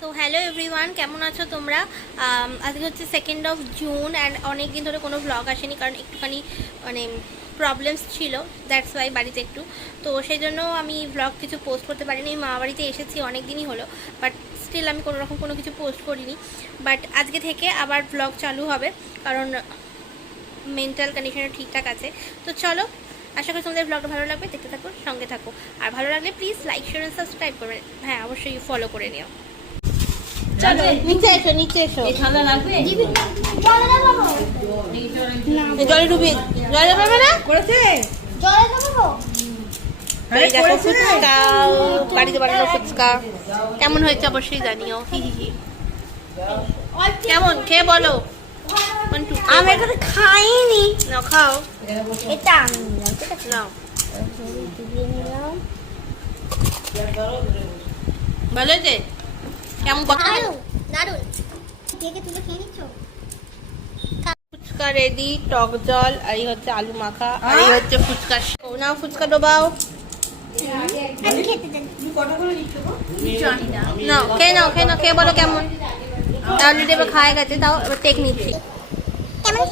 তো hello everyone, কেমন আছো তোমরা? আজকে হচ্ছে 2nd অফ জুন অ্যান্ড অনেক দিন ধরে কোনো ব্লগ আসেনি, কারণ একটুখানি মানে প্রবলেমস ছিল, দ্যাটস ওয়াই বাড়িতে একটু। তো সেই জন্য আমি ব্লগ কিছু পোস্ট করতে পারিনি। মা বাড়িতে এসেছি অনেক দিনই হলো, বাট স্টিল আমি কোনো রকম কোনো কিছু পোস্ট করিনি। বাট আজকে থেকে আবার ব্লগ চালু হবে, কারণ মেন্টাল কন্ডিশনটা ঠিকঠাক আছে। তো চলো, আশা করি তোমাদের ব্লগটা ভালো লাগবে, দেখতে থাকো, সঙ্গে থাকো। আর ভালো লাগলে please like, share and subscribe করবে। হ্যাঁ, অবশ্যই ফলো করে নিও। চলো নিচে এসো, নিচে এসো। ঠান্ডা লাগবে? জলে ডুবিয়ে জলে পাবে না করেছে? এই দেখো ফুচকা, বাড়িতে বানানো ফুচকা কেমন হয়েছে অবশ্যই জানিও। কেমন খেয়ে বলো। আমি এটা খাইনি। নাও খাও, এটা আমি নিলাম, ঠিক আছে? নাও। দিয়ে নিলাম। ভালো হয়েছে? কেমন কথা? দারুণ দারুণ। থেকে তুলে খেয়ে নিচ্ছ? ফুচকা রেডি, টক জল, আর এই হচ্ছে আলু মাখা, আর এই হচ্ছে ফুচকা। নাও ফুচকা ডোবাও। আমি খেতে দেন। নাও খেয়ে নাও, খেয়ে নাও, খেয়ে বলো কেমন। অলরেডি এবার খাওয়া গেছে, তাও এবার টেক নিচ্ছি। কেমন?